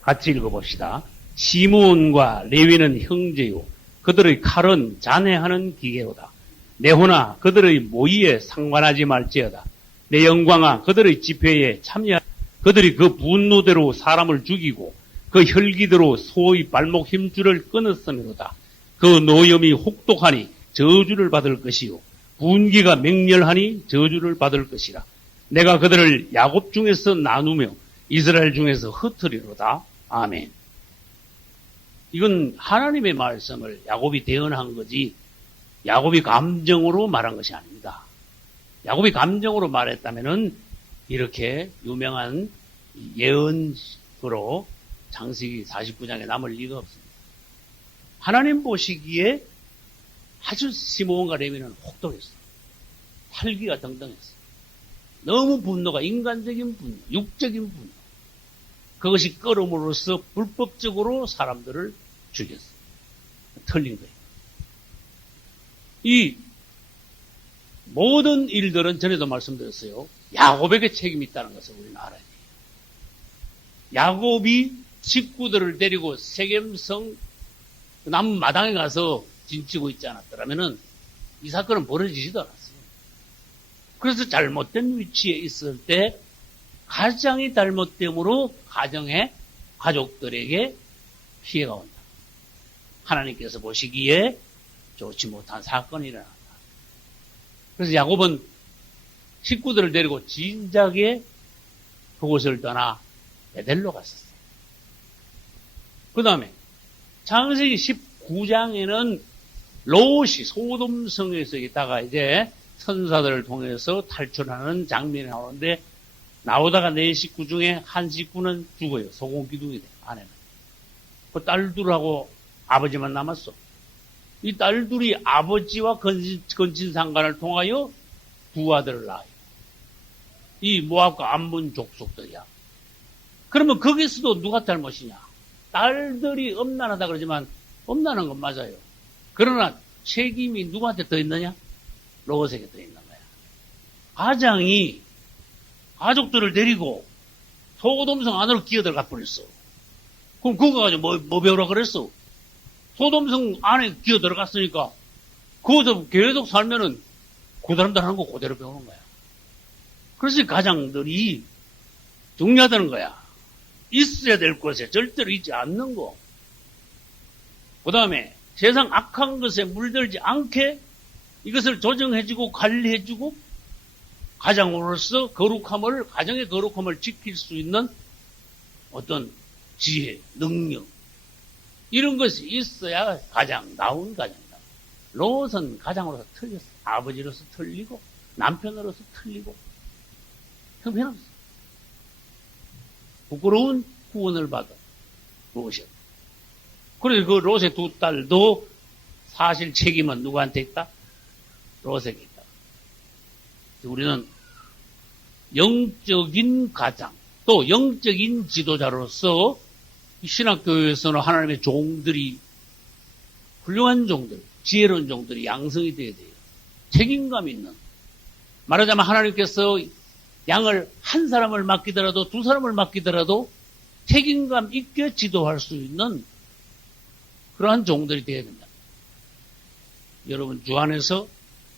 같이 읽어봅시다. 시므온과 레위는 형제요 그들의 칼은 잔해하는 기계로다. 내 혼아 그들의 모의에 상관하지 말지어다. 내 영광아 그들의 집회에 참여. 그들이 그 분노대로 사람을 죽이고 그 혈기대로 소의 발목 힘줄을 끊었음이로다. 그 노염이 혹독하니 저주를 받을 것이요 분기가 맹렬하니 저주를 받을 것이라. 내가 그들을 야곱 중에서 나누며 이스라엘 중에서 흩으리로다. 아멘. 이건 하나님의 말씀을 야곱이 대언한 거지 야곱이 감정으로 말한 것이 아닙니다. 야곱이 감정으로 말했다면은 이렇게 유명한 예언으로 창세기 49장에 남을 리가 없습니다. 하나님 보시기에 아주 시므온과 레위는 혹독했어요. 활기가 등등했어요. 너무 분노가 인간적인 분노, 육적인 분노. 그것이 끌음으로써 불법적으로 사람들을 죽였어요. 틀린 거예요. 이 모든 일들은 전에도 말씀드렸어요. 야곱에게 책임이 있다는 것을 우리는 알아야 돼요. 야곱이 식구들을 데리고 세겜성 남마당에 가서 진치고 있지 않았더라면은 이 사건은 벌어지지도 않았어요. 그래서 잘못된 위치에 있을 때 가장이 잘못됨으로 가정의 가족들에게 피해가 온다. 하나님께서 보시기에 좋지 못한 사건이 일어난다. 그래서 야곱은 식구들을 데리고 진작에 그곳을 떠나 베델로 갔었어요. 그 다음에 창세기 19장에는 롯이 소돔성에서 있다가 이제 선사들을 통해서 탈출하는 장면이 나오는데 나오다가 네 식구 중에 한 식구는 죽어요. 소금기둥이 돼, 아내는. 그 딸들하고 아버지만 남았어. 이 딸들이 아버지와 건친상간을 통하여 두 아들을 낳아요. 이 모압과 암몬 족속들이야. 그러면 거기서도 누가 잘못이냐? 딸들이 엄난하다 그러지만 엄난한 건 맞아요. 그러나 책임이 누구한테 더 있느냐? 롯에게 더 있는 거야. 가장이 가족들을 데리고 소돔성 안으로 기어들어가 버렸어. 그럼 그거 가지고 뭐 배우라 그랬어? 소돔성 안에 기어들어갔으니까 거기서 계속 살면은 그 사람들 하는 거 그대로 배우는 거야. 그래서 가장들이 중요하다는 거야. 있어야 될 곳에 절대로 있지 않는 거. 그 다음에 세상 악한 것에 물들지 않게 이것을 조정해주고 관리해주고 가장으로서 거룩함을, 가정의 거룩함을 지킬 수 있는 어떤 지혜, 능력, 이런 것이 있어야 가장다운 가장이다. 롯은 가장으로서 틀렸어. 아버지로서 틀리고, 남편으로서 틀리고, 형편없어. 부끄러운 구원을 받은 롯이었다. 그래서 그 롯의 두 딸도 사실 책임은 누구한테 있다? 롯에게 있다. 우리는 영적인 가장, 또 영적인 지도자로서 신학교에서는 하나님의 종들이, 훌륭한 종들, 지혜로운 종들이 양성이 되어야 돼요. 책임감 있는. 말하자면 하나님께서 양을 한 사람을 맡기더라도 두 사람을 맡기더라도 책임감 있게 지도할 수 있는 그러한 종들이 되어야 된다. 여러분 주 안에서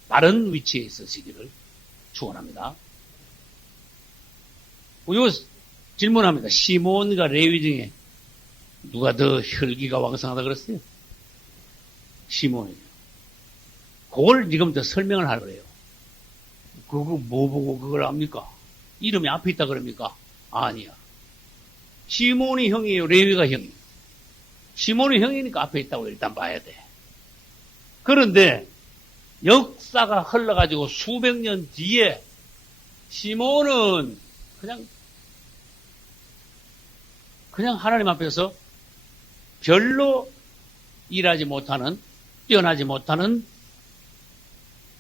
바른 위치에 있으시기를 축원합니다. 이거 질문합니다. 시므온과 레위 중에 누가 더 혈기가 왕성하다 그랬어요? 시므온이요. 그걸 지금부터 설명을 하려고 해요. 그거 뭐 보고 그걸 압니까? 이름이 앞에 있다 그럽니까? 아니야. 시므온이 형이에요? 레위가 형이에요? 시므온이 형이니까 앞에 있다고 일단 봐야 돼. 그런데 역사가 흘러가지고 수백 년 뒤에 시므온은 그냥 하나님 앞에서 별로 일하지 못하는, 뛰어나지 못하는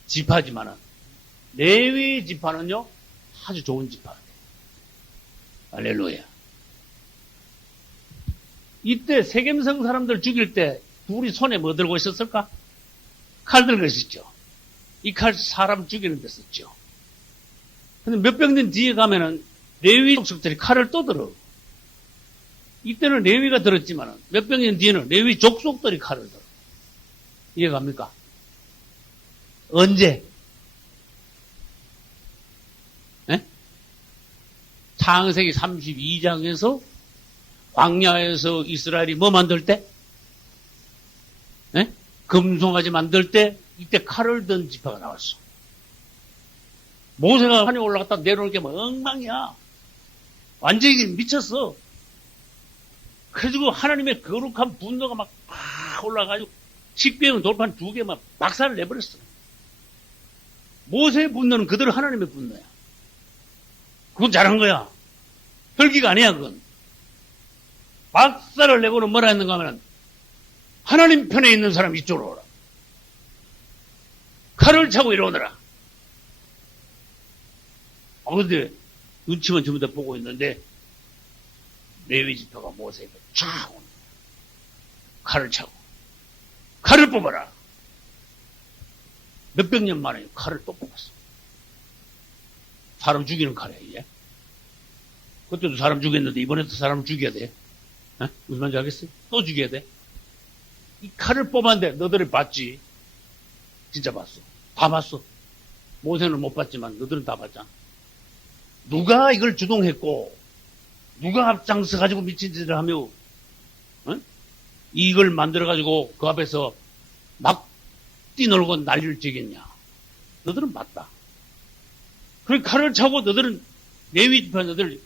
지파지만은 레위 지파는요 아주 좋은 지파. 할렐루야. 이때 세겜성 사람들 죽일 때 둘이 손에 뭐 들고 있었을까? 칼 들고 있었죠. 이 칼 사람 죽이는 데 썼죠. 근데 몇백 년 뒤에 가면은 레위 족속들이 칼을 또 들어. 이때는 레위가 들었지만 몇백 년 뒤에는 레위 족속들이 칼을 들어. 이해갑니까? 언제? 네? 창세기 32장에서 광야에서 이스라엘이 뭐 만들 때? 네? 금송아지 만들 때 이때 칼을 든 지파가 나왔어. 모세가 산에 올라갔다 내려올 게 뭐 엉망이야. 완전히 미쳤어. 그래가지고 하나님의 거룩한 분노가 막 올라가지고 식배형 돌판 2개 막 박살을 내버렸어. 모세의 분노는 그대로 하나님의 분노야. 그건 잘한 거야. 별기가 아니야, 그건. 박살을 내고는 뭐라 했는가 하면 하나님 편에 있는 사람 이쪽으로 오라. 칼을 차고 이러오너라. 근데 눈치만 전부 다 보고 있는데 레위 지파가 모세에게 쫙 오는 거야. 칼을 차고 칼을 뽑아라. 몇백 년 만에 칼을 또 뽑았어. 사람 죽이는 칼이야 이게. 그때도 사람 죽였는데 이번에도 사람 죽여야 돼. 어? 무슨 말인지 알겠어요? 또 죽여야 돼. 이 칼을 뽑았는데 너들이 봤지? 진짜 봤어. 다 봤어. 모세는 못 봤지만 너들은 다 봤잖아. 누가 이걸 주동했고 누가 앞장서 가지고 미친 짓을 하며 이걸 만들어 가지고 그 앞에서 막 뛰놀고 난리를 지겠냐. 너들은 봤다. 그래 칼을 차고 너들은 레위 지파 너들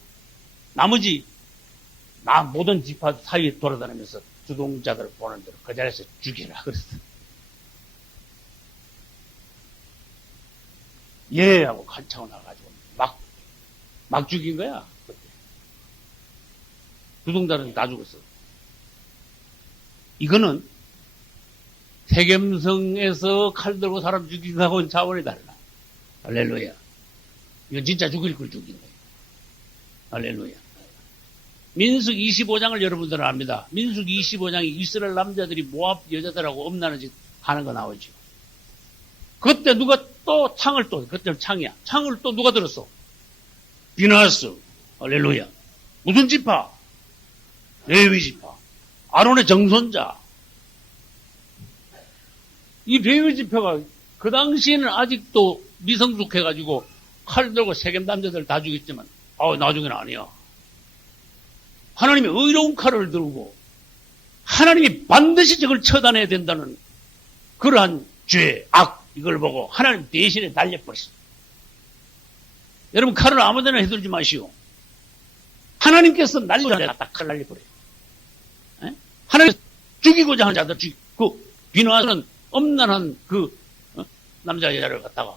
나머지 모든 지파 사이에 돌아다니면서 주동자들을 보는 대로 그 자리에서 죽이라 그랬어. 예 하고 칼 차고 나가지고 막 죽인 거야. 그때. 주동자는 다 죽었어. 이거는 세겜성에서 칼 들고 사람 죽인 거하고는 차원이 달라. 할렐루야. 이건 진짜 죽일 걸 죽인 거예요. 할렐루야. 민숙 25장을 여러분들은 압니다. 민숙 25장이 이스라엘 남자들이 모압 여자들하고 엄나는 짓 하는 거 나오죠. 그때 누가 또 그때는 창이야. 창을 또 누가 들었어? 비나스. 할렐루야. 무슨 지파? 레위 지파. 아론의 정손자. 이 레위 지파가 그 당시에는 아직도 미성숙해가지고 칼 들고 세겜 남자들 다 죽였지만, 나중에는 아니야. 하나님이 의로운 칼을 들고 하나님이 반드시 저걸 처단해야 된다는 그러한 죄, 악, 이걸 보고 하나님 대신에 달려버렸어. 여러분 칼을 아무데나 휘둘지 마시오. 하나님께서 날려야 딱 칼 날려버려요. 하나님 죽이고자 하는 자들 죽이고 비나스는 엄난한 남자 여자를 갖다가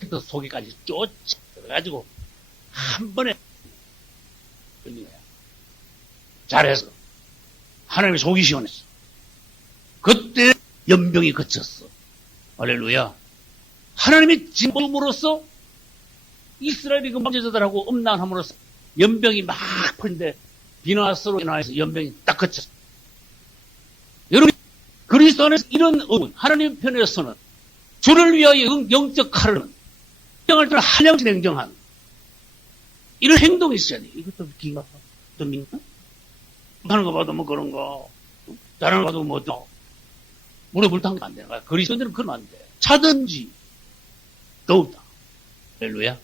그 속에까지 쫓아가지고 한 번에 걸린 거야. 잘해서 하나님이 속이 시원했어. 그때 연병이 그쳤어. 할렐루야. 하나님이 진범으로써 이스라엘이 그 망제자들하고 음란함으로써 연병이 막 풀는데 비나스로 인하여서 연병이 딱 그쳤어. 여러분 그리스도 안에서 이런 하나님 편에서는 주를 위하여 영적 칼을 영을 들어 한량씩 냉정한 이런 행동이 있어야 돼. 이것도 기가 또 민가? 하는 거 봐도 뭐 그런 거, 다른 거 봐도 뭐 또, 물에 물 타면 안 되는 거야. 그리스도인들은 그러면 안 돼. 차든지, 더욱다. 할렐루야.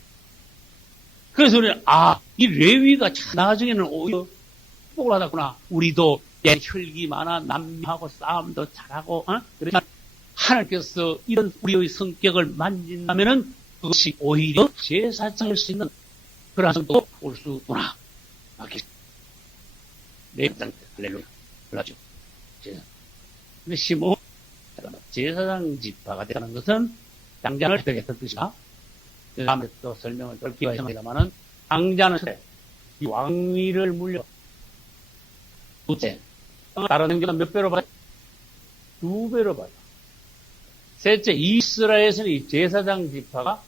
그래서 우리는, 이 레위가 나중에는 오히려 복을 받았구나. 우리도 혈기 많아, 남하고 싸움도 잘하고, 그러니까 하나님께서 이런 우리의 성격을 만진다면은 그것이 오히려 제사장일 수 있는 그런 성도 올 수 있구나. 제사장, 할렐루야. 몰라죠. 제사장. 근데 시몬, 제사장 지파가 되는 것은 장자를 해야겠다는 뜻이다. 다음에 또 설명을 더 기회합니다만은, 장자는 이 왕위를 물려, 둘째, 다른 행정은 몇 배로 받아요? 2배로 받아요. 셋째, 이스라엘에서는 이 제사장 지파가,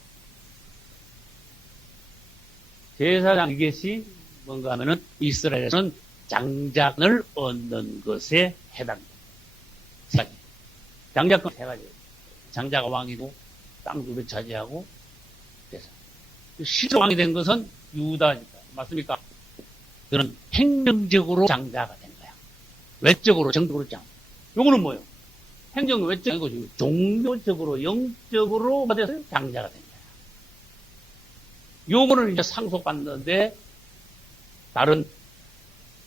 제사장 이것이 뭔가 하면은, 이스라엘에서는 장자권을 얻는 것에 해당됩니다. 장자권 세 가지. 장자가 왕이고 땅 2배 차지하고 제사. 실제 왕이 된 것은 유다입니다. 맞습니까? 그런 행정적으로 장자가 된 거야. 외적으로, 정적으로 장. 요거는 뭐예요? 행정 외적이고 종교적으로, 영적으로 돼서 장자가 된 거야. 요거를 이제 상속받는데 다른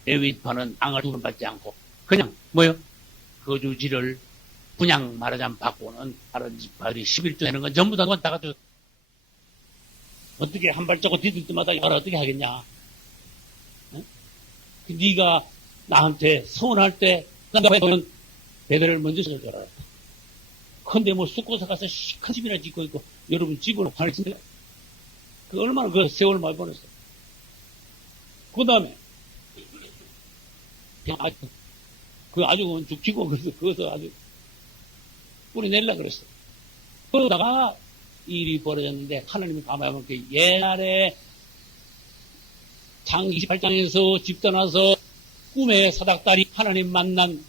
레위파는 땅을 두 번 받지 않고 그냥 뭐예요? 거주지를 분양 말하자면 받고는 다른 집파들이 11조 되는 건 전부 다 갖다 어떻게 한 발자국 디딜 때마다 이걸 어떻게 하겠냐? 응? 네가 나한테 서운할 때 내가 배배를 먼저 쓸 줄 알았다. 근데 뭐 쑥고사 가서 큰 집이나 짓고 있고 여러분 집을 팔 텐데 그 얼마나 그 세월 많이 보냈어. 그 다음에 그 아주 죽치고 그래서 그것을 아주 뿌리내려 그랬어. 그러다가 일이 벌어졌는데 하나님이 가만히 보면 옛날에 장 28장에서 집 떠나서 꿈에 사닥다리 하나님 만난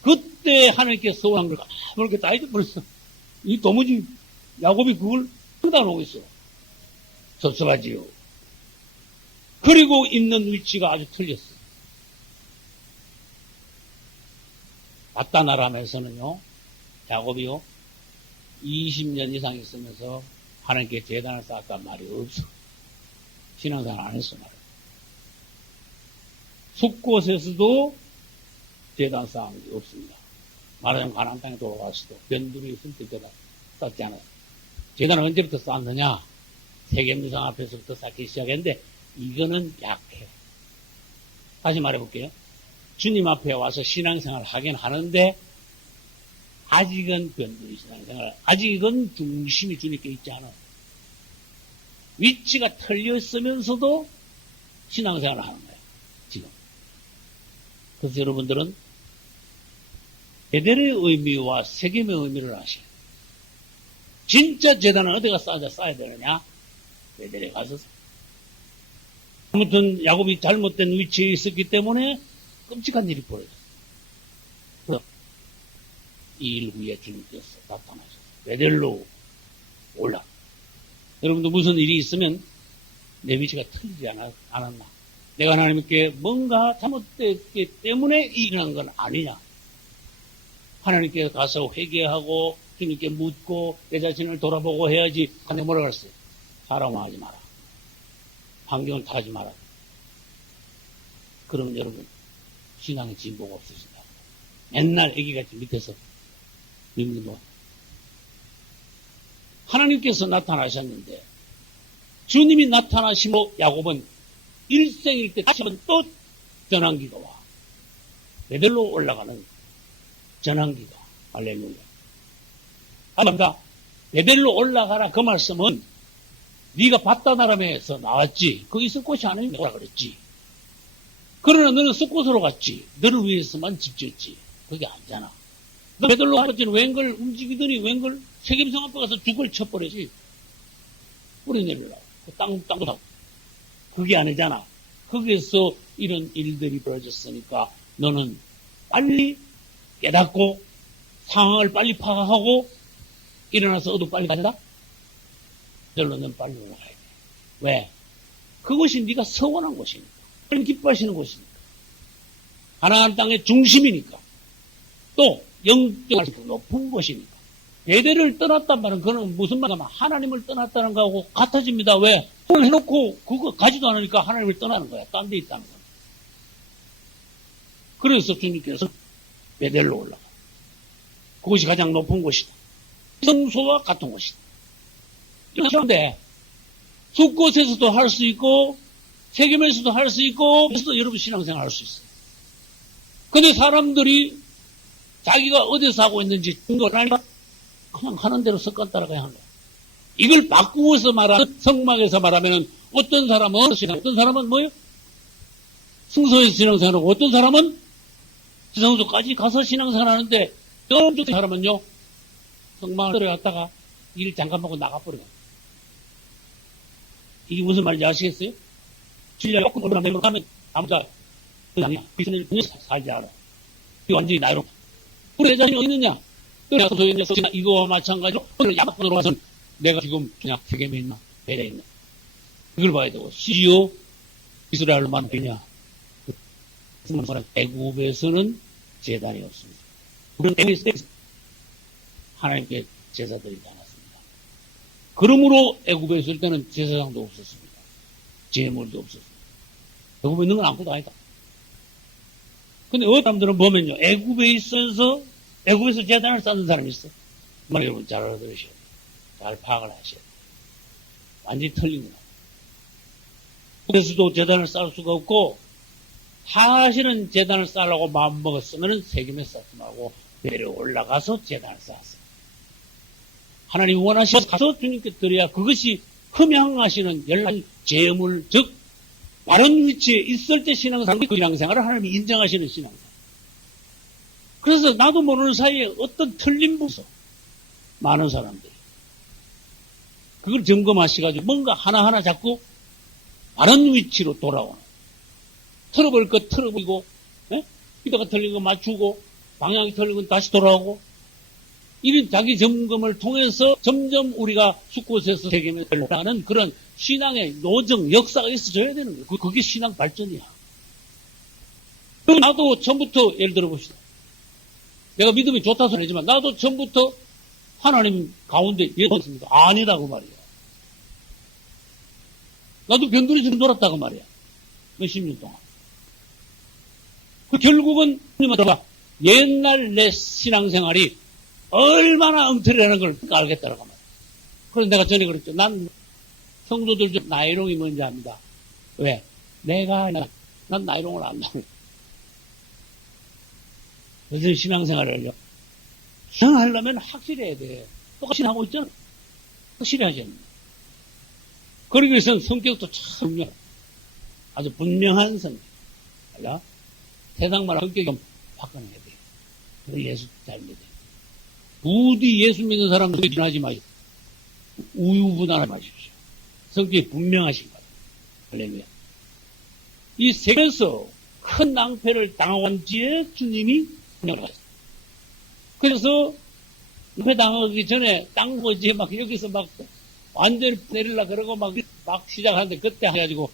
그때 하나님께 서운한 걸 그렇게 다 잊어버렸어. 이 도무지 야곱이 그걸 쏟아놓고 있어. 섭섭하지요. 그리고 있는 위치가 아주 틀렸어. 마따나람에서는요, 야곱이요, 20년 이상 있으면서 하나님께 제단을 쌓았단 말이 없어. 신앙생활 안 했어, 말이야. 숲곳에서도 제단 쌓은 게 없습니다. 말하자면 가나안 땅에 돌아왔어도 변두리 있을 때보다 쌓지 않아요. 제단을 언제부터 쌓았느냐? 세겜유상 앞에서부터 쌓기 시작했는데 이거는 약해. 다시 말해볼게요. 주님 앞에 와서 신앙생활 하긴 하는데 아직은 변두리 신앙생활, 아직은 중심이 주님께 있지 않아요. 위치가 틀렸으면서도 신앙생활을 하는 거예요. 지금. 그래서 여러분들은 베델의 의미와 세겜의 의미를 아셔요. 진짜 제단은 어디가 쌓아야 되느냐? 베델에 가서. 아무튼 야곱이 잘못된 위치에 있었기 때문에 끔찍한 일이 벌어졌어요. 그래서 이 일 후에 주님께서 나타나셔서 베델로 올라. 여러분도 무슨 일이 있으면 내 위치가 틀리지 않았나? 내가 하나님께 뭔가 잘못됐기 때문에 일어난 건 아니냐? 하나님께 가서 회개하고 주님께 묻고 내 자신을 돌아보고 해야지. 하나님 뭐라 그랬어요? 사랑하지 마라. 환경을 타지 마라. 그러면 여러분 신앙의 진보가 없으신다. 맨날 애기같이 밑에서 믿는 거. 하나님께서 나타나셨는데 주님이 나타나시고 야곱은 일생일 때 다시 한번 또 전환기가 와. 베델로 올라가는 전환기가. 할렐루야. 아닙니다. 베델로 올라가라 그 말씀은 네가 바다나람에서 나왔지. 거기 숲곳이 아니면 오라 그랬지. 그러나 너는 숲곳으로 갔지. 너를 위해서만 집 지었지. 그게 아니잖아. 너 베델로 갔지는 웬걸 움직이더니 웬걸 세겜성 앞에 가서 죽을 쳐버리지. 뿌리 내리려고. 땅도 사고. 그게 아니잖아. 거기에서 이런 일들이 벌어졌으니까 너는 빨리 깨닫고 상황을 빨리 파악하고 일어나서 어도 빨리 가져다. 절로 넌 빨리 올라가야 돼. 왜? 그것이 네가 서원한 곳이니까. 하나님 기뻐하시는 곳이니까. 가나안 땅의 중심이니까. 또 영적으로 높은 곳이니까. 베델을 떠났단 말은 그는 무슨 말이냐면 하나님을 떠났다는 거하고 같아집니다. 왜? 손을 해놓고 그거 가지도 않으니까 하나님을 떠나는 거야. 딴 데 있다는 거야. 그래서 주님께서 베델로 올라가. 그것이 가장 높은 곳이다. 성소와 같은 곳이다. 그런데 숲곳에서도 할 수 있고 세겜에서도 할 수 있고 그래서 여러분 신앙생활 할 수 있어요. 근데 사람들이 자기가 어디서 하고 있는지 증거를 하니까 그냥 하는 대로 습관 따라가야 하는 거야. 이걸 바꾸어서 말하면 성막에서 말하면 어떤 사람은 어떤 사람은 뭐예요? 성소에서 신앙생활하고 어떤 사람은 지성소까지 가서 신앙생활 하는데 어떤 사람은요 성막을 들어갔다가 일 잠깐 보고 나가버려요. 이게 무슨 말인지 아시겠어요? 진리가 조금 오르면 하면 아무도 아니야. 그리스도인을 살지 않아. 이거 완전히 나이로. 우리 내 자신이 어디 있느냐? 내가 소유했냐? 이거와 마찬가지로 오늘 야곱으로 와서 내가 지금 그냥 세겜에 있나? 배에 있나? 이걸 봐야 되고 시요 이스라엘만 되냐? 애굽에서는 제단이 없습니다. 그런 애굽에서 하나님께 제사 드리지 않았습니다. 그러므로 애굽에 있을 때는 제사장도 없었습니다. 제물도 없었습니다. 애굽에 있는 건 아무것도 아니다. 근데 어떤 사람들은 보면요, 애굽에 있어서 애굽에서 제단을 쌓는 사람이 있어. 여러분 잘 알아들으셔야 돼요. 잘 파악을 하셔야 돼요. 완전히 틀린 거예요. 그래서도 제단을 쌓을 수가 없고, 사실은 제단을 쌓으려고 마음먹었으면 세겜에 쌓지 말고 내려 올라가서 제단을 쌓았어요. 하나님 원하셔서 가서 주님께 드려야 그것이 흠양하시는 열한 제물, 즉 바른 위치에 있을 때 신앙생활이 그 신앙생활을 하나님이 인정하시는 신앙생활. 그래서 나도 모르는 사이에 어떤 틀린 부서 많은 사람들이 그걸 점검하셔가지고 뭔가 하나하나 자꾸 바른 위치로 돌아오는, 틀어버릴 것 틀어버리고, 피도가 틀린 거 맞추고, 방향이 틀린 건 다시 돌아오고, 이런 자기 점검을 통해서 점점 우리가 숲곳에서 세계에 올라가는 그런 신앙의 노정, 역사가 있어져야 되는 거예요. 그게 신앙 발전이야. 그럼 나도 처음부터, 예를 들어 봅시다. 내가 믿음이 좋다 소리 하지만, 나도 처음부터 하나님 가운데 예언했습니다. 아니다고 말이야. 나도 변두리 좀 놀았다고 말이야. 몇십 년 동안. 그 결국은, 옛날 내 신앙생활이 얼마나 엉터리라는 걸 알겠다라고 말이야. 그래서 내가 전에 그랬죠. 난 성도들 중 나이롱이 뭔지 압니다. 왜? 난 나이롱을 안 나요. 그래서 신앙생활을요. 신앙하려면 확실히 해야 돼. 똑같이 하고 있잖아. 확실히 하셔야 됩니다. 그러기 위해서는 성격도 참 아주 분명한 성격. 알라? 세상 말하는 성격이 좀 바꿔내야 돼. 우리 예수 잘 믿어요. 부디 예수 믿는 사람들이 지나지 마십시오. 우유부단하지 마십시오. 성격이 분명하신 거예요. 할렐루야. 이 세계에서 큰 낭패를 당한 뒤에 주님이 나가셨어요. 그래서 낭패 당하기 전에 땅거지에 막 여기서 막 완전히 내리려 그러고 막 시작하는데 그때 해가지고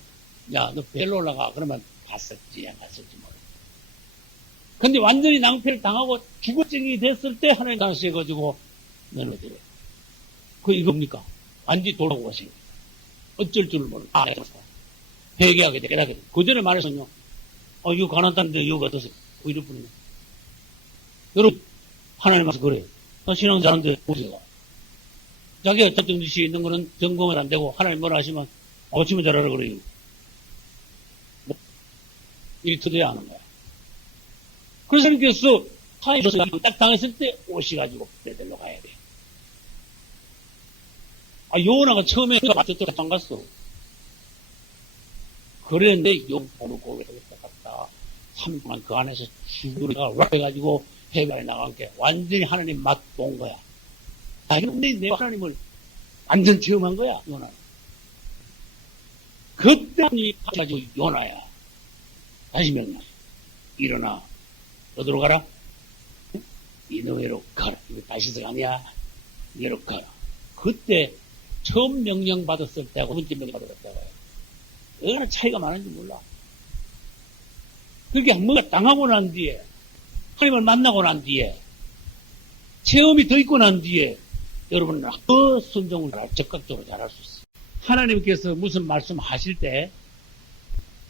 야, 너 벨로 올라가. 그러면 갔을지 안 갔을지 모르겠어. 근데 완전히 낭패를 당하고 죽어증이 됐을 때 하나님 다시 해가지고 내려드려요. 이거 뭡니까? 완전히 돌아오고 가신 거예요. 어쩔 줄을 모르고 회개하게 돼. 깨닫게 돼. 그 전에 말해서요. 이거 가난한데 이거 어떠세요? 이럴 뿐이네. 여러분, 하나님 와서 그래요. 신앙 잘하는데 보세요. 자기가 어떤 짓이 있는 거는 점검을 안 되고 하나님 뭐라 하시면 어찌면 잘하라 그래요. 일이 터져야 하는 거야. 그래서 하나님께서 타이로스 딱 당했을 때 오셔가지고 그대로 가야 돼. 요나가 처음에 저쪽 안 갔어. 그랬는데 요나가 갔다 3년 동안 그 안에서 죽으리가 해가지고 해변에 나간 게 완전히 하나님 맛 본 거야. 근데 내 하나님을 완전 체험한 거야, 요나는. 그때 가지고 요나야. 다시 명령. 일어나. 어디로 가라? 이너웨로 가라. 이거 다시서 아니야. 이너로 가라. 그때 처음 명령 받았을 때하고 두 번째 명령 받았을 때가 얼마나 차이가 많은지 몰라. 그렇게 뭔가 당하고 난 뒤에, 하나님을 만나고 난 뒤에, 체험이 더 있고 난 뒤에, 여러분은 더 순종을 적극적으로 잘할 수 있어요. 하나님께서 무슨 말씀 하실 때,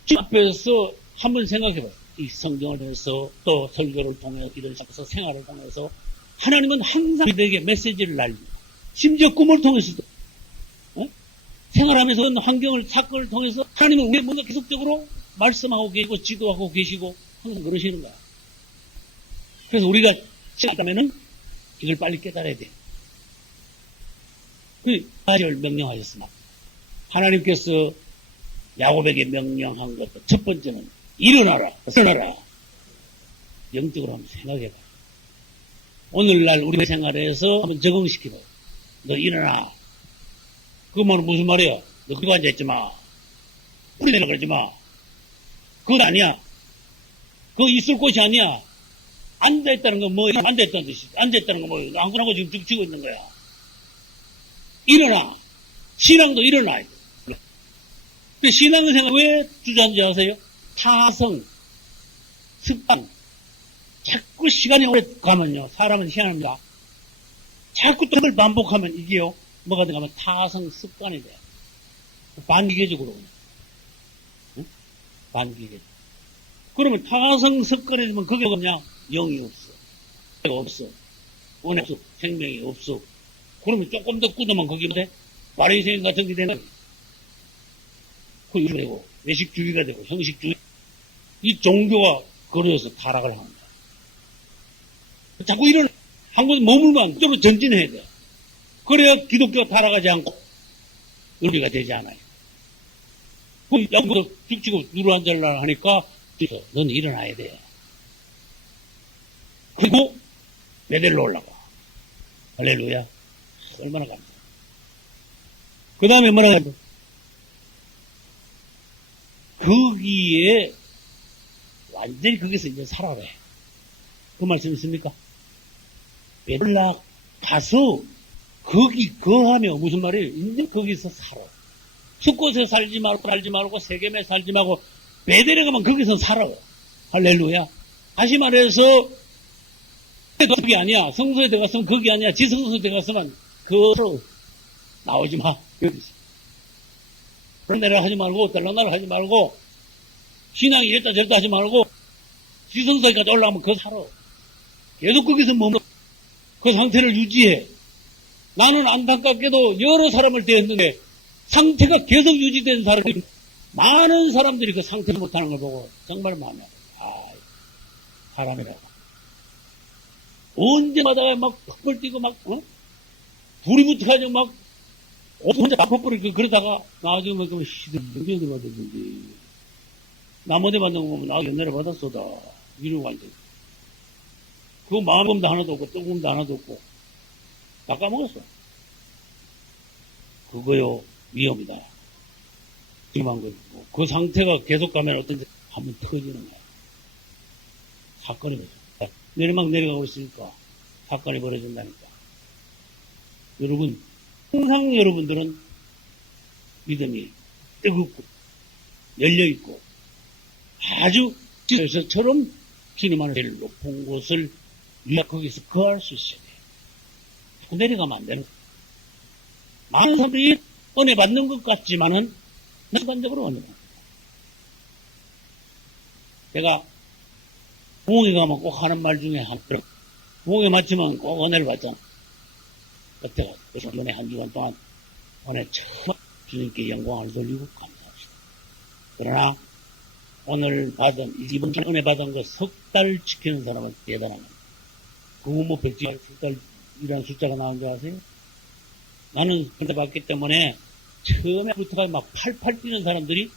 주 앞에서 한번 생각해봐요. 이 성경을 통해서, 또 설교를 통해서, 기도를 통해서, 생활을 통해서, 하나님은 항상 우리에게 메시지를 날립니다. 심지어 꿈을 통해서도, 생활하면서 환경을, 사건을 통해서 하나님은 우리에게 뭔가 계속적으로 말씀하고 계시고, 지도하고 계시고, 항상 그러시는 거야. 그래서 우리가 시작하면은 이걸 빨리 깨달아야 돼. 그 사실을 명령하셨습니다. 하나님께서 야곱에게 명령한 것도 첫 번째는 일어나라. 영적으로 한번 생각해봐. 오늘날 우리 생활에서 한번 적응시켜봐. 너 일어나. 그 말은 무슨 말이야? 너 그거 앉아있지 마. 뿌리내려 그러지 마. 그건 아니야. 그거 있을 곳이 아니야. 앉아있다는 건 뭐, 앉아있다는 뜻이지. 앉아있다는 건 뭐, 안 그러고 지금 죽치고 있는 거야. 일어나. 신앙도 일어나. 근데 신앙생활 왜 주저앉아 하세요? 타성. 습관. 자꾸 시간이 오래 가면요. 사람은 희한합니다. 자꾸 또 그걸 반복하면 이게요. 뭐가 되냐면 타성 습관이 돼요. 반기계적으로. 응? 반기계적. 그러면 타성 습관이 되면 그게 뭐냐? 영이 없어. 없어. 원해 없어. 생명이 없어. 그러면 조금 더 꾸두면 거기 뭐 바리새인 같은 게 되는 거예요. 되고 외식주의가 되고 형식주의. 이 종교가 그려서 타락을 하는 거야. 자꾸 이런 한 곳에 머물면 그대로 전진해야 돼. 그래야 기독교가 타락하지 않고 의미가 되지 않아요. 그 양부도 죽치고 누르 앉으려고 하니까 넌 일어나야 돼. 그리고 베델로 올라가. 할렐루야. 얼마나 감사해. 그 다음에 뭐라고 하죠? 거기에 완전히 거기서 이제 살아라. 그 말씀 있습니까? 베델로 가서 거기 거하며 무슨 말이에요? 이제 거기서 살아. 숲곳에 살지 말고 세겜에 살지 말고 베델에 가면 거기서 살아. 할렐루야. 다시 말해서 거기 아니야. 성소에 들어갔으면 거기 아니야. 지성소에 들어갔으면 그로 나오지 마. 여기서. 그런 데를 하지 말고 델로나를 하지 말고 신앙이 이랬다 저랬다 하지 말고 지성소에까지 올라가면 그거 살아. 계속 거기서 머물러 그 상태를 유지해. 나는 안타깝게도 여러 사람을 대했는데 상태가 계속 유지된 사람이 많은 사람들이 그 상태를 못하는 걸 보고 정말 마음에 사람이라고. 언제마다 막 펄펄 뛰고 막 불이 붙어가지고 막 혼자 바꿔버리고 그러다가 나중에 뭐 시들 연대 받았는데 나무대 받는 거 보면 나 연대를 받았어다 이러고 완전 그 마음도 하나도 없고 뜨거움도 하나도 없고 다 까먹었어. 그거요 위험이다. 위험한 거고 그 상태가 계속 가면 어떤지 한번 터지는 거야. 사건이 벌어져. 내리막 내려가고 있으니까 사건이 벌어진다니까. 여러분 항상 여러분들은 믿음이 뜨겁고 열려있고 아주 저처럼 주님 안에 제일 높은 곳을 거기서 거할 수 있어야 돼. 내려가면 안 되는 거야. 많은 사람들이 은혜 받는 것 같지만은 순간적으로 은혜 받는 거야. 제가 부흥회 가면 꼭 하는 말 중에 하나. 부흥회 마치면 꼭 은혜를 받잖아. 그때가 그래서 은혜 한 주간 동안 은혜 처음 주님께 영광을 돌리고 감사합시다. 그러나 오늘 이번 주 은혜 받은 거 석 달 지키는 사람은 대단한 겁니다. 그거 뭐 백지 석 달이라는 숫자가 나온 줄 아세요? 나는 그때 봤기 때문에 처음에부터가 막 팔팔 뛰는 사람들이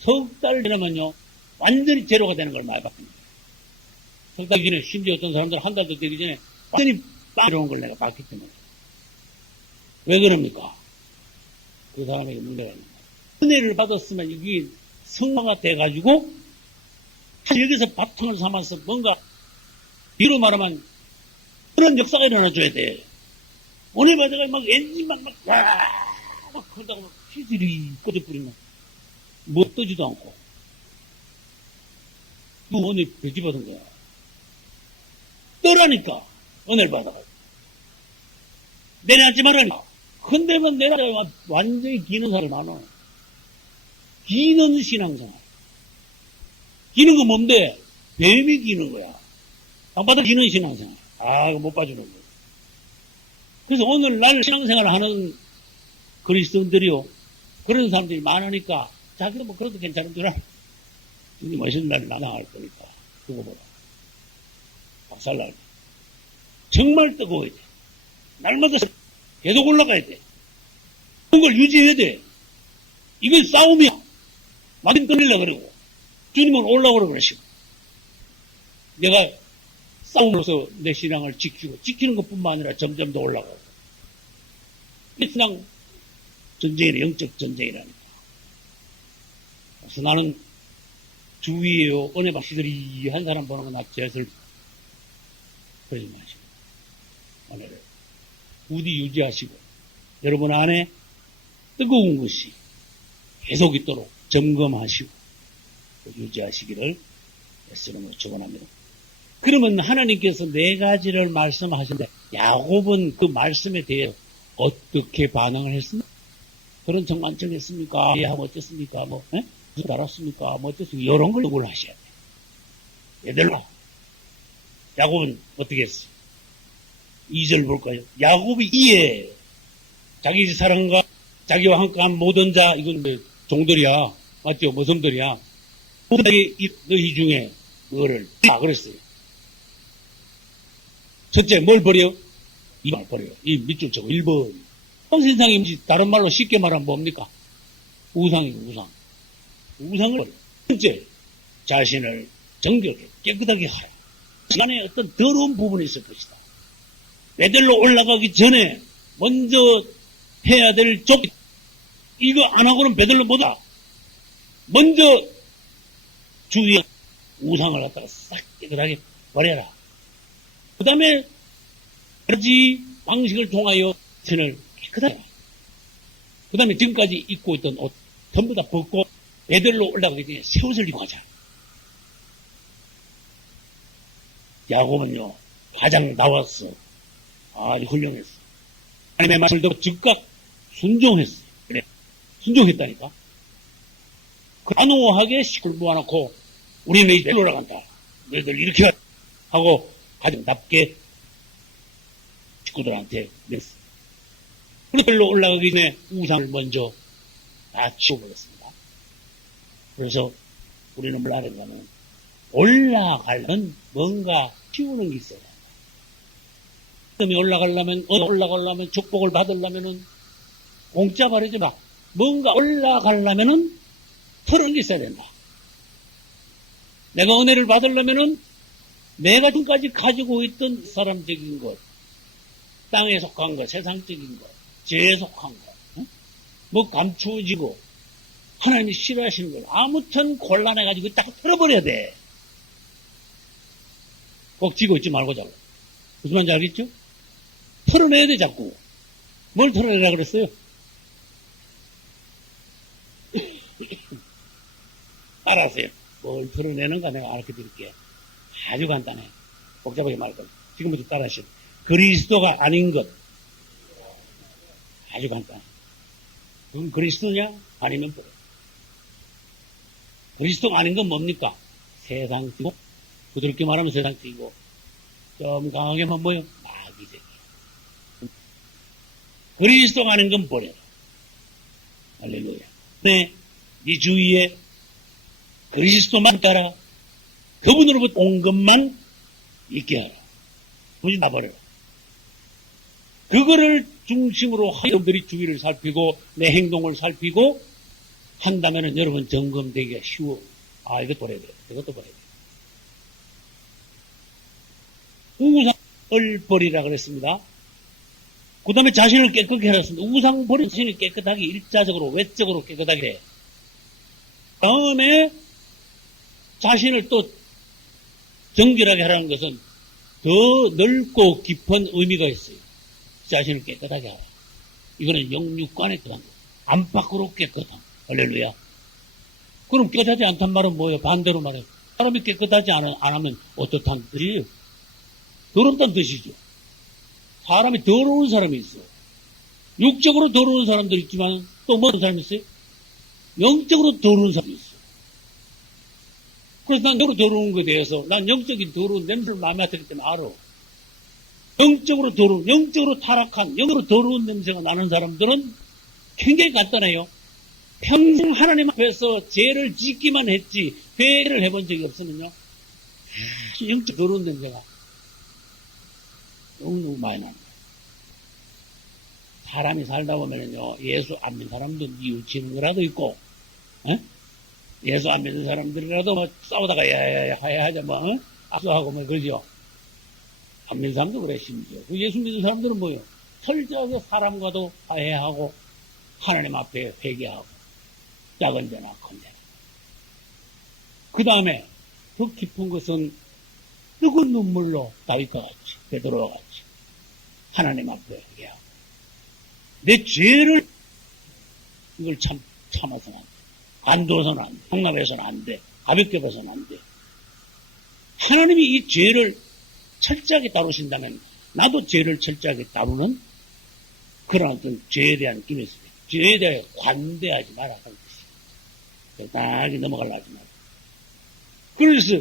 석 달 지나면요 완전히 제로가 되는 걸 많이 봤습니다. 석 달 전에 심지어 어떤 사람들 한 달도 되기 전에 완전히 빠져온 걸 내가 봤기 때문에. 왜 그럽니까? 그 사람에게 문제가 있는 거예요. 은혜를 받았으면 이게 성화가 돼가지고 여기서 바탕을 삼아서 뭔가 뒤로 말하면 그런 역사가 일어나줘야 돼. 은혜 받아가 막 엔진만 막 그러다가 막 휘질이 꺼져버리면 뭐 떠지도 않고 그 은혜 배지 받은 거야. 떠라니까 은혜를 받아가지고 내려앉지 말라니까. 근데만 내려가야 완전히 기는 사람이 많아. 기는 신앙생활. 기는 거 뭔데? 뱀이 기는 거야. 땅바닥 기는 신앙생활. 이거 못 봐주는 거야. 그래서 오늘날 신앙생활 하는 그리스도인들이요. 그런 사람들이 많으니까 자기도 뭐 그래도 괜찮은 줄 알아. 주님 오신 날 나나갈 거니까. 그거 보라. 박살날. 정말 뜨거워야 돼. 날마다 계속 올라가야 돼. 그걸 유지해야 돼. 이게 싸움이야. 마진 끊으려고 그러고. 주님은 올라오라고 그러시고. 내가 싸움으로서 내 신앙을 지키는 것 뿐만 아니라 점점 더 올라가고. 이 신앙 전쟁이라, 영적 전쟁이라니까. 그래서 나는 주위에요, 은혜 받시들이 한 사람 보는 건 낯쨰을 그러지 마시고. 은혜를 부디 유지하시고, 여러분 안에 뜨거운 것이 계속 있도록 점검하시고, 유지하시기를 쓰는 축원합니다. 그러면 하나님께서 네 가지를 말씀하셨는데 야곱은 그 말씀에 대해 어떻게 반응을 했습니까? 그런 정만정했습니까? 이해하면 어떻습니까? 무슨 알았습니까? 어떻습니까? 이런 걸 누굴 하셔야 돼. 얘들아, 야곱은 어떻게 했어? 2절 볼까요? 야곱이 이에 자기 사랑과 자기와 함께한 모든 자, 이건 종들이야. 맞죠? 모성들이야. 너희 중에 그거를 그랬어요. 첫째, 뭘 버려? 이말 버려요. 이 밑줄 쳐고 1번. 세상이 다른 말로 쉽게 말하면 뭡니까? 우상이고 우상. 우상을 버려. 첫째, 자신을 정결하게 깨끗하게 하라. 시간에 어떤 더러운 부분이 있을 것이다. 베들로 올라가기 전에 먼저 해야 될 쪽, 이거 안 하고는 베들로 못와. 먼저 주위에 우상을 갖다가 싹 깨끗하게 버려라. 그 다음에 그러지 방식을 통하여 신을 깨끗하게. 그 다음에 지금까지 입고 있던 옷 전부 다 벗고 베들로 올라가기 전에 새 옷을 입고 가자. 야곱은요, 가장 나왔어. 아주 훌륭했어. 하나님의 말씀을 듣고 즉각 순종했어. 그래, 순종했다니까. 단호하게 식구를 모아놓고 우리는 이제 올라간다. 너희들 이렇게 하고 가정답게 식구들한테 냈어. 그래서 별로 올라가기 전에 우상을 먼저 다 치워버렸습니다. 그래서 우리는 뭘 하는가면 올라가려면 뭔가 치우는 게 있어야 된다. 올라가려면 축복을 받으려면은 공짜 바르지 마. 뭔가 올라가려면은 털은 게 있어야 된다. 내가 은혜를 받으려면은 내가 지금까지 가지고 있던 사람적인 것, 땅에 속한 것, 세상적인 것, 죄에 속한 것, 감추어지고 하나님이 싫어하시는 걸 아무튼 곤란해가지고 딱 털어버려야 돼. 꼭 쥐고 있지 말고 자고. 무슨 말인지 알겠죠? 털어내야 돼, 자꾸. 뭘 털어내라 그랬어요? 알았어요. 뭘 털어내는가 내가 알려 드릴게요. 아주 간단해. 복잡하게 말고. 지금부터 따라하시오. 그리스도가 아닌 것. 아주 간단해. 그럼 그리스도냐? 아니면 뭐야? 그리스도가 아닌 건 뭡니까? 세상이고, 부드럽게 말하면 세상이고, 좀 강하게 하면 뭐예요? 마귀적이에요. 그리스도가 아닌 건 버려라. 할렐루야. 네 주위에 그리스도만 따라 그분으로부터 온 것만 있게 하라. 그것이 다 버려라. 그거를 중심으로 여러분들이 주위를 살피고 내 행동을 살피고 한다면 여러분 점검되기가 쉬워. 이것도 버려야 돼. 이것도 버려야 돼. 우상을 버리라 그랬습니다. 그 다음에 자신을 깨끗게 하랬습니다. 우상 버린 자신을 깨끗하게 일자적으로 외적으로 깨끗하게 해. 다음에 자신을 또 정결하게 하라는 것은 더 넓고 깊은 의미가 있어요. 자신을 깨끗하게 하라. 이거는 영육간에 깨끗한 거. 안팎으로 깨끗한. 할렐루야. 그럼 깨끗하지 않단 말은 뭐예요? 반대로 말해요. 사람이 깨끗하지 않으면 어떻다는 뜻이에요? 더럽다는 뜻이죠. 사람이 더러운 사람이 있어. 육적으로 더러운 사람도 있지만 또 어떤 사람이 있어요? 영적으로 더러운 사람이 있어. 그래서 난 영적으로 더러운 것에 대해서 난 영적인 더러운 냄새를 마음에 들기 때문에 알아. 영적으로 더러운, 영적으로 타락한, 영적으로 더러운 냄새가 나는 사람들은 굉장히 간단해요. 평생 하나님 앞에서 죄를 짓기만 했지 회개를 해본 적이 없으면요. 아주 영적 더러운 냄새가 너무 많이 납니다. 사람이 살다 보면요, 예수 안 믿는 사람도 뉘우치는 거라도 있고, 예수 안 믿는 사람들이라도 싸우다가 하자 악수하고 그러죠. 안 믿는 사람도 그래, 심지어. 예수 믿는 사람들은 뭐예요? 철저하게 사람과도 화해하고, 하나님 앞에 회개하고, 작은 데나 큰 데나. 그 다음에 더 깊은 것은 뜨거운 눈물로 다윗과 같이, 베드로와 같이, 하나님 앞에 회개하고, 내 죄를, 이걸 참아서는 안 돼. 안 둬서는 안 돼. 용납해서는 안 돼. 가볍게 봐서는 안 돼. 하나님이 이 죄를 철저하게 다루신다면 나도 죄를 철저하게 다루는 그런 어떤 죄에 대한 힘이 있습니다. 죄에 대해 관대하지 마라 하는 것이. 적당하게 넘어가려 하지 마라. 그래서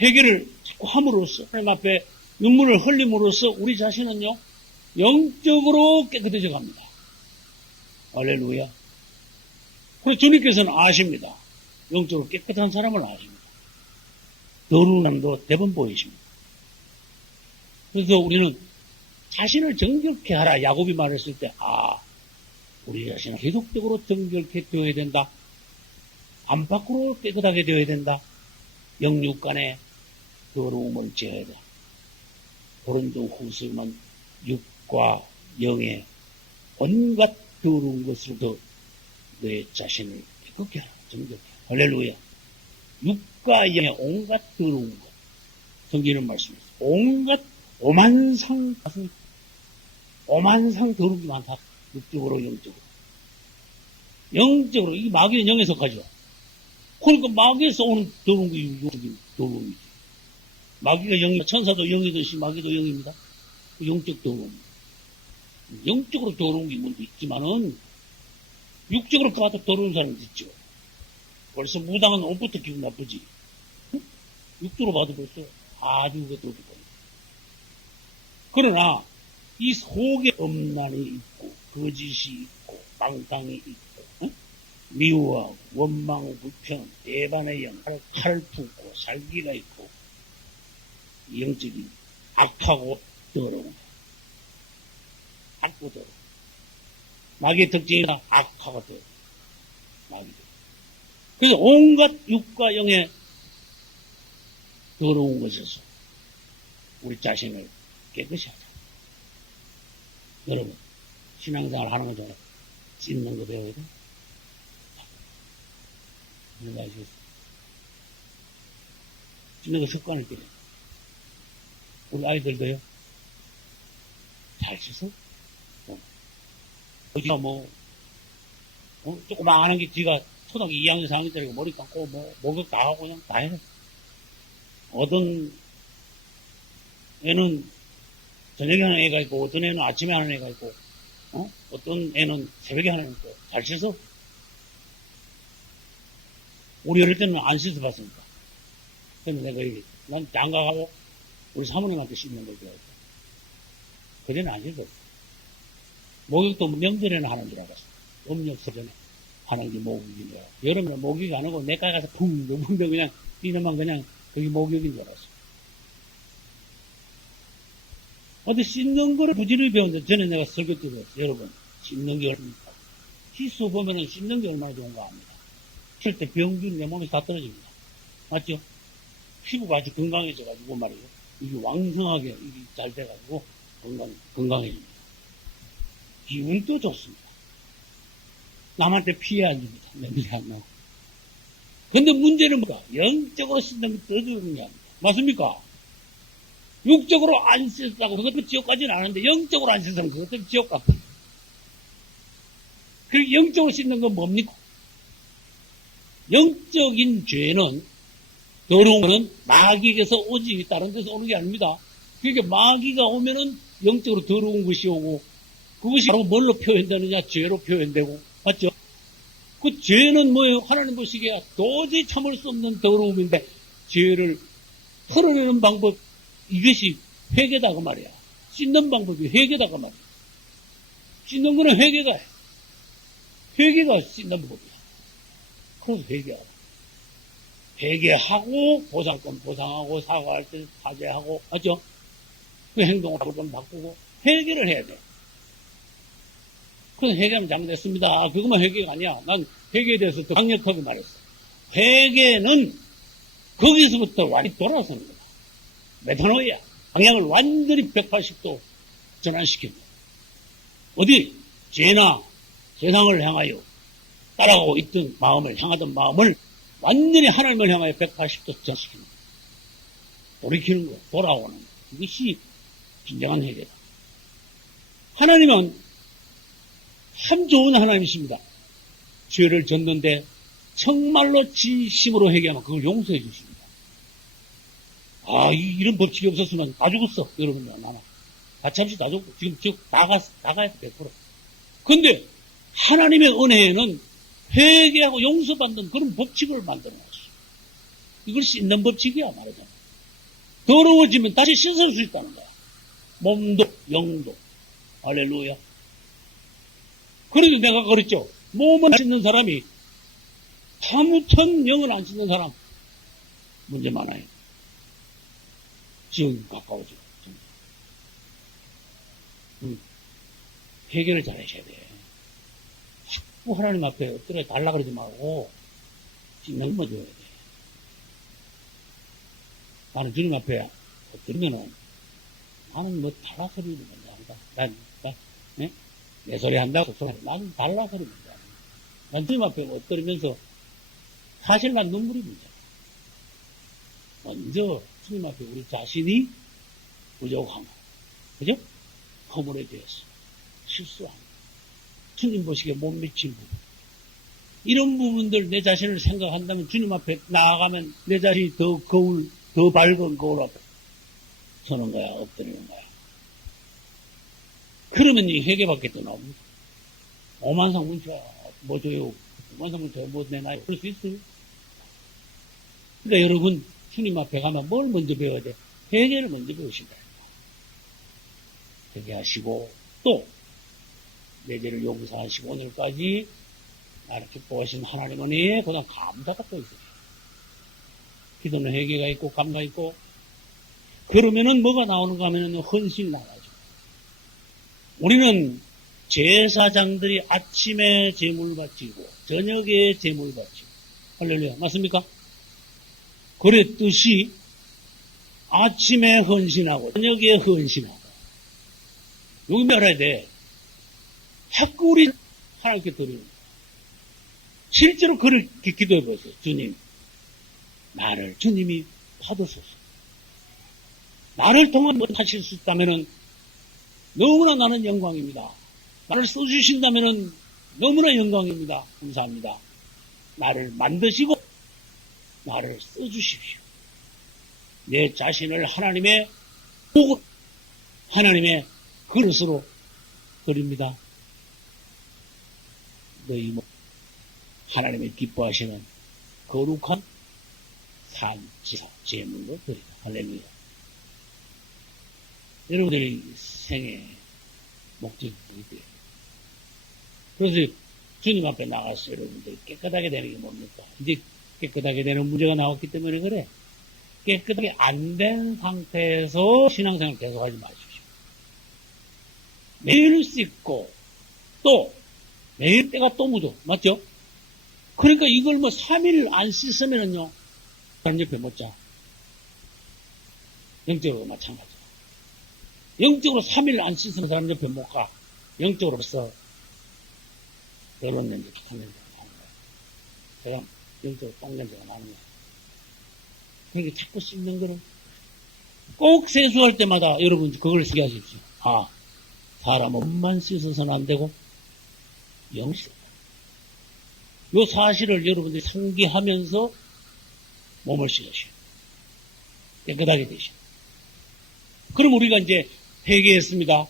회개를 자꾸 함으로써 하나님 앞에 눈물을 흘림으로써 우리 자신은요 영적으로 깨끗해져 갑니다. 할렐루야. 그래서 주님께서는 아십니다. 영적으로 깨끗한 사람을 아십니다. 더러운 사람도 대번 보이십니다. 그래서 우리는 자신을 정결케 하라 야곱이 말했을 때 우리 자신은 계속적으로 정결케 되어야 된다. 안팎으로 깨끗하게 되어야 된다. 영육간에 더러움을 제어해야 된다. 고린도 후서는 육과 영의 온갖 더러운 것으로도 내 자신을 깨끗게 하라. 정결케 하라. 할렐루야. 육과 영의 온갖 더러운 것. 성경은 말씀입니다. 온갖 오만상 더러운 게 많다. 육적으로 영적으로. 영적으로 이 마귀는 영에 속하죠. 그러니까 마귀에서 오는 더러운 게 영적인 더러움이지. 마귀가 영이 천사도 영이듯이 마귀도 영입니다. 영적 더러움. 영적으로 더러운 게 뭔지 있지만은 육적으로 봐도 더러운 사람이 있죠. 벌써 무당은 옷부터 기분 나쁘지. 육적으로 봐도 벌써 아주 더럽게 보여. 그러나 이 속에 엄란이 있고 거짓이 있고 깡깡이 있고 미워하고 원망 불평 대반의 영 칼을 푸고 살기가 있고 영적인 악하고 더러운 악고 더러운 마귀의 특징이나 악하고 더러운 마귀들. 그래서 온갖 육과 영의 더러운 것에서 우리 자신을 깨끗이 하자. 여러분, 신앙생활 하는 것 전에 씻는 거 배워야 돼? 이런 거 아시겠어요? 씻는 거 습관을 들여야 돼. 우리 아이들도요, 잘 씻어? 조그마한 게 지가 초등학교 2학년, 4학년 때리고 머리 감고, 목욕 다 하고 그냥 다 해. 어떤 애는 저녁에 하는 애가 있고, 어떤 애는 아침에 하는 애가 있고, 어떤 애는 새벽에 하는 애가 있고, 잘 씻어? 우리 어릴 때는 안 씻어 봤습니다. 그래서 내가 난 장가가고, 우리 사모님한테 씻는 걸 배웠어. 그전에 안 씻었어. 목욕도 명절에는 하는 줄 알았어. 음력 서전에 하는 게 목욕인 줄 알았어. 여름에는 목욕이 안 하고, 내가 가서 붕붕 그냥, 이놈만 그냥, 그게 목욕인 줄 알았어. 어디 씻는 거를 부지런히 배웠는데, 전에 내가 설교 때 배웠어. 여러분, 씻는 게 얼마입니까? 희수 보면은 씻는 게 얼마나 좋은가 합니다. 쉴 때 병균 내 몸에서 다 떨어집니다. 맞죠? 피부가 아주 건강해져가지고 말이에요. 이게 왕성하게, 이게 잘 돼가지고 건강해집니다. 기운도 좋습니다. 남한테 피해 안 줍니다. 냄새 안 나고. 근데 문제는 뭐가? 영적으로 씻는 게 더 중요합니다. 맞습니까? 육적으로 안 씻었다고 그것도 지옥 가지는 않은데 영적으로 안 씻으면 그것도 지옥 같아요. 그리고 영적으로 씻는 건 뭡니까? 영적인 죄는 더러운 거는 마귀에서 오지 다른 데서 오는 게 아닙니다. 그러니까 마귀가 오면은 영적으로 더러운 것이 오고 그것이 바로 뭘로 표현되느냐? 죄로 표현되고 맞죠? 그 죄는 뭐예요? 하나님 보시기에 도저히 참을 수 없는 더러움인데 죄를 털어내는 방법 이것이 회개다 그 말이야. 씻는 방법이 회개다 그 말이야. 씻는 거는 회개가 해. 회개가 씻는 방법이야. 그래서 회개하라. 회개하고 보상권 보상하고 사과할 때 사죄하고 맞죠? 그 행동을 좀 바꾸고 회개를 해야 돼. 그건 회개하면 잘못됐습니다. 그것만 회개가 아니야. 난 회개에 대해서 더 강력하게 말했어. 회개는 거기서부터 완전히 돌아서는 거야. 메타노이야. 방향을 완전히 180도 전환시킵니다. 어디? 죄나 세상을 향하여 따라가고 있던 마음을 향하던 마음을 완전히 하나님을 향하여 180도 전환시킵니다. 돌이키는 거, 돌아오는 거. 이것이 진정한 회개다. 하나님은 참 좋은 하나님이십니다. 죄를 졌는데 정말로 진심으로 회개하면 그걸 용서해 주십니다. 이런 법칙이 없었으면 다 죽었어. 여러분들, 나는. 가차없이 다 죽고, 지금 나가야 돼, 100%. 근데, 하나님의 은혜에는 회개하고 용서받는 그런 법칙을 만들어 놨어. 이걸 씻는 법칙이야, 말하자면. 더러워지면 다시 씻을 수 있다는 거야. 몸도, 영도. 할렐루야. 그래도 내가 그랬죠. 몸을 씻는 사람이 아무튼 영을 안 씻는 사람 문제 많아요. 지금 가까워지고. 해결을 잘 하셔야 돼. 자꾸 하나님 앞에 엎드려 달라 그러지 말고 넘어져야 돼. 나는 주님 앞에 엎드리면은 나는 뭐 달라 소리를 먼저 한다. 내 소리 한다고 소리. 나는 달라 소리 먼저 한다. 난 주님 앞에 엎드리면서 사실 난 눈물이 문제야. 먼저 주님 앞에 우리 자신이 부족한 거. 그죠? 허물에 대해서. 실수한 거. 주님 보시기에 못 미친 부분. 이런 부분들 내 자신을 생각한다면 주님 앞에 나아가면 내 자신이 더 밝은 거울 앞에 서는 거야, 엎드리는 거야. 그러면 이 회개밖에 더 나옵니다. 오만상 문자, 뭐 줘요? 오만상 문자 뭐 내놔요? 그럴 수 있어요? 그러니까 여러분, 주님 앞에 가면 뭘 먼저 배워야 돼? 회개를 먼저 배우신다. 회개하시고, 또, 내 죄를 용서하시고, 오늘까지 나를 기뻐하신 하나님 은혜에 그냥 감사가 또 있어요. 기도는 회개가 있고, 감사가 있고, 그러면은 뭐가 나오는가 하면은 헌신이 나가죠. 우리는 제사장들이 아침에 제물 바치고, 저녁에 제물 바치고, 할렐루야. 맞습니까? 그랬듯이 아침에 헌신하고 저녁에 헌신하고 여기 알아야 돼. 자꾸 우리 하나님께 드리는 거야. 실제로 그렇게 기도해 보세요. 주님, 나를 주님이 받으소서. 나를 통한 뭐 하실 수 있다면은 너무나 나는 영광입니다. 나를 써주신다면은 너무나 영광입니다. 감사합니다. 나를 만드시고 나를 써주십시오. 내 자신을 하나님의 복으로, 하나님의 그릇으로 드립니다. 너희 하나님의 기뻐하시는 거룩한 산지사 제물로 드리다. 할렐루야. 여러분들의 생애 목적이 뭐예요? 그래서 주님 앞에 나가서 여러분들 깨끗하게 되는 게 뭡니까? 이제 깨끗하게 되는 문제가 나왔기 때문에 그래. 깨끗하게 안 된 상태에서 신앙생활 계속하지 마십시오. 매일 씻고 또 매일 때가 또 묻어. 맞죠? 그러니까 이걸 뭐 3일 안 씻으면은요 사람 옆에 못 자. 영적으로 마찬가지야. 영적으로 3일 안 씻으면 사람 옆에 못 가. 영적으로 벌써 더러운 냄새, 착한 냄새가 나는 거야. 그냥 영적으로 똥 냄새가 나는 거야. 그러니까 자꾸 씻는 거를 꼭 세수할 때마다 여러분 그걸 생각하십시오. 사람은 몸만 씻어서는 안 되고 영식. 요 사실을 여러분들이 상기하면서 몸을 씻으시오. 깨끗하게 되시오. 그럼 우리가 이제 회개했습니다.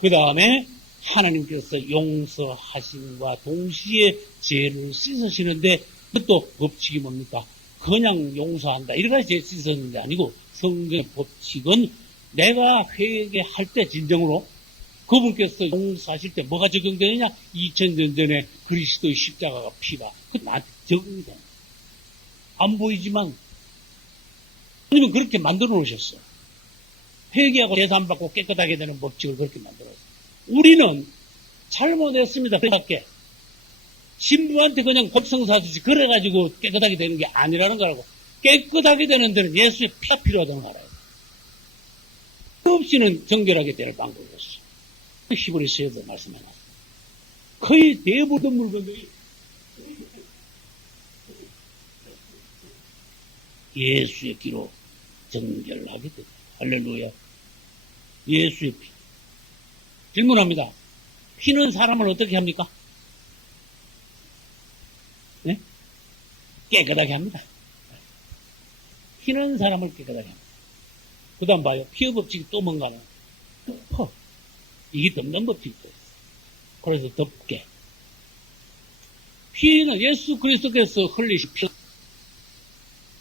그 다음에 하나님께서 용서하심과 동시에 죄를 씻으시는데 그것도 법칙이 뭡니까? 그냥 용서한다. 이래가지고 죄 씻었는 게 아니고 성경의 법칙은 내가 회개할 때 진정으로 그분께서 용서하실 때 뭐가 적용되느냐? 2000년 전에 그리스도의 십자가가 피가 그 나한테 적용이 됩니다. 안 보이지만 하나님은 그렇게 만들어 놓으셨어. 회개하고 제사 받고 깨끗하게 되는 법칙을 그렇게 만들었어. 우리는 잘못했습니다. 그렇게 신부한테 그냥 법성사듯이 그래가지고 깨끗하게 되는 게 아니라는 거라고. 깨끗하게 되는 데는 예수의 피가 필요하다는 거 알아요. 그 없이는 정결하게 될 방법이 없어. 히브리서에도 말씀해놨어. 거의 대부분 물건들이 예수의 피로 정결하게 됩니다. 할렐루야. 예수의 피. 질문합니다. 피는 사람을 어떻게 합니까? 네? 깨끗하게 합니다. 피는 사람을 깨끗하게 합니다. 그 다음 봐요. 피의 법칙이 또 뭔가는 덮어. 이게 덮는 법칙도 있어요. 그래서 덮게. 피는 예수 그리스도께서 흘리신 피.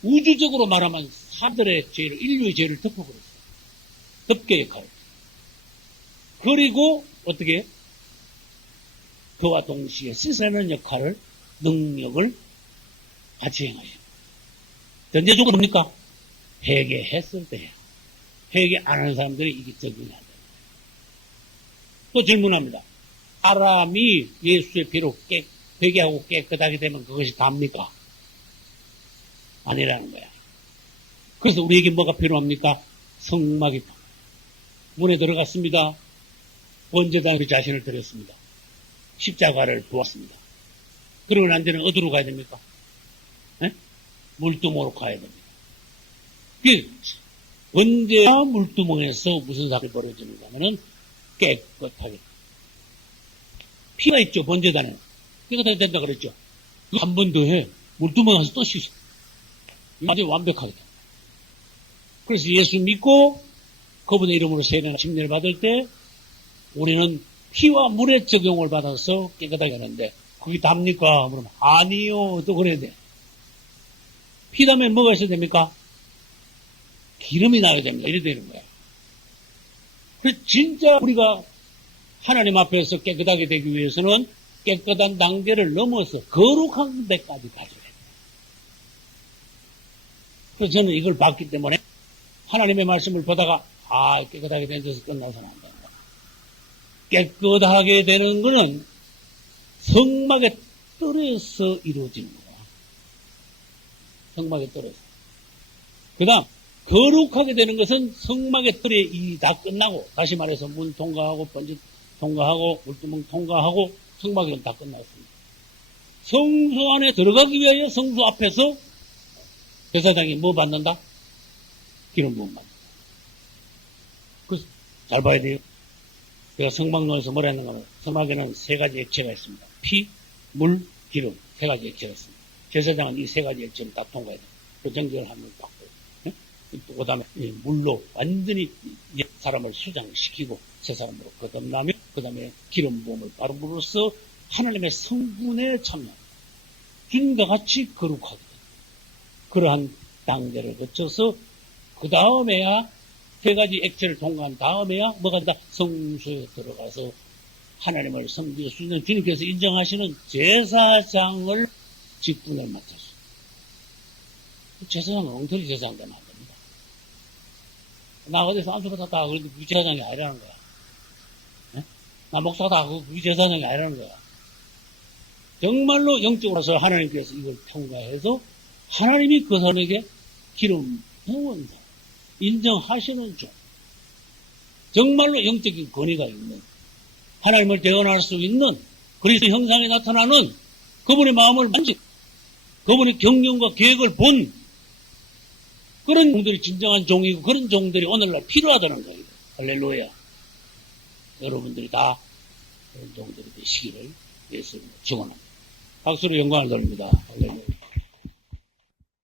우주적으로 말하면 사들의 죄를, 인류의 죄를 덮어버렸어요. 덮개 역할을. 그리고 어떻게? 그와 동시에 씻어내는 역할을, 능력을 같이 행하십니다. 전제적으로 뭡니까? 회개했을 때예요. 회개 안 하는 사람들이 이게 적용이 안 됩니다. 또 질문합니다. 사람이 예수의 피로 회개하고 깨끗하게 되면 그것이 답니까? 아니라는 거야. 그래서 우리에게 뭐가 필요합니까? 성막이 필요합니다. 문에 들어갔습니다. 번제단 우리 자신을 드렸습니다. 십자가를 보았습니다. 그러고 난 뒤는 어디로 가야 됩니까? 물두멍으로 가야 됩니다. 번제와 물두멍에서 무슨 사건이 벌어지는가 하면 깨끗하게. 피가 있죠, 번제단에. 깨끗하게 된다 그랬죠. 한 번 더 해. 물두멍 가서 또 씻어. 이제 완벽하게 됩니다. 그래서 예수 믿고 그분의 이름으로 세례나 침례를 받을 때 우리는 피와 물의 적용을 받아서 깨끗하게 하는데 그게 답니까? 그러면 아니요. 또 그래야 돼. 피 다음에 뭐가 있어야 됩니까? 기름이 나야 됩니다. 이래 되는 거야. 그래서 진짜 우리가 하나님 앞에서 깨끗하게 되기 위해서는 깨끗한 단계를 넘어서 거룩한 데까지 가져야 됩니다. 그래서 저는 이걸 봤기 때문에 하나님의 말씀을 보다가 깨끗하게 된 데서 끝나서는 안 된다. 깨끗하게 되는 것은 성막의 뜰에서 이루어지는 거야. 성막의 뜰에서. 그 다음 거룩하게 되는 것은 성막의 뜰에 일이 다 끝나고, 다시 말해서 문 통과하고 번지 통과하고 물두멍 통과하고 성막은 다 끝났습니다. 성소 안에 들어가기 위하여 성소 앞에서 제사장이 뭐 받는다? 기름 부음 받는다. 그래서 잘 봐야 돼요. 제가 성막론에서 뭐라 했는가 하면 성막에는 세 가지 액체가 있습니다. 피, 물, 기름 세 가지 액체가 있습니다. 제사장은 이 세 가지 액체를 다 통과해야 돼요. 그 정결을 하면 받고, 그 다음에 물로 완전히 사람을 수장시키고 새 사람으로 거듭나며 그 다음에 기름 부음을 바름으로써 하나님의 성분에 참여합니다. 주님과 같이 거룩하게 됩니다. 그러한 단계를 거쳐서 그 다음에야 세 가지 액체를 통과한 다음에야 뭐가 된다? 성소에 들어가서 하나님을 섬길 수 있는 주님께서 인정하시는 제사장을 직분을 맡았습니다. 제사장은 엉터리 제사장 되면 안 됩니다. 나 어디서 안수 받았다 그래도 그 제사장이 아니라는 거야. 네? 나 목사다 그 제사장이 아니라는 거야. 정말로 영적으로서 하나님께서 이걸 통과해서 하나님이 그 사람에게 기름 부은 사람, 인정하시는 종, 정말로 영적인 권위가 있는, 하나님을 대언할 수 있는 그리스도 형상에 나타나는 그분의 마음을 만지, 그분의 경륜과 계획을 본 그런 종들이 진정한 종이고 그런 종들이 오늘날 필요하다는 거예요. 할렐루야. 여러분들이 다 그런 종들이 되시기를 예수님으로 축원합니다. 박수로 영광을 돌립니다. 할렐루야.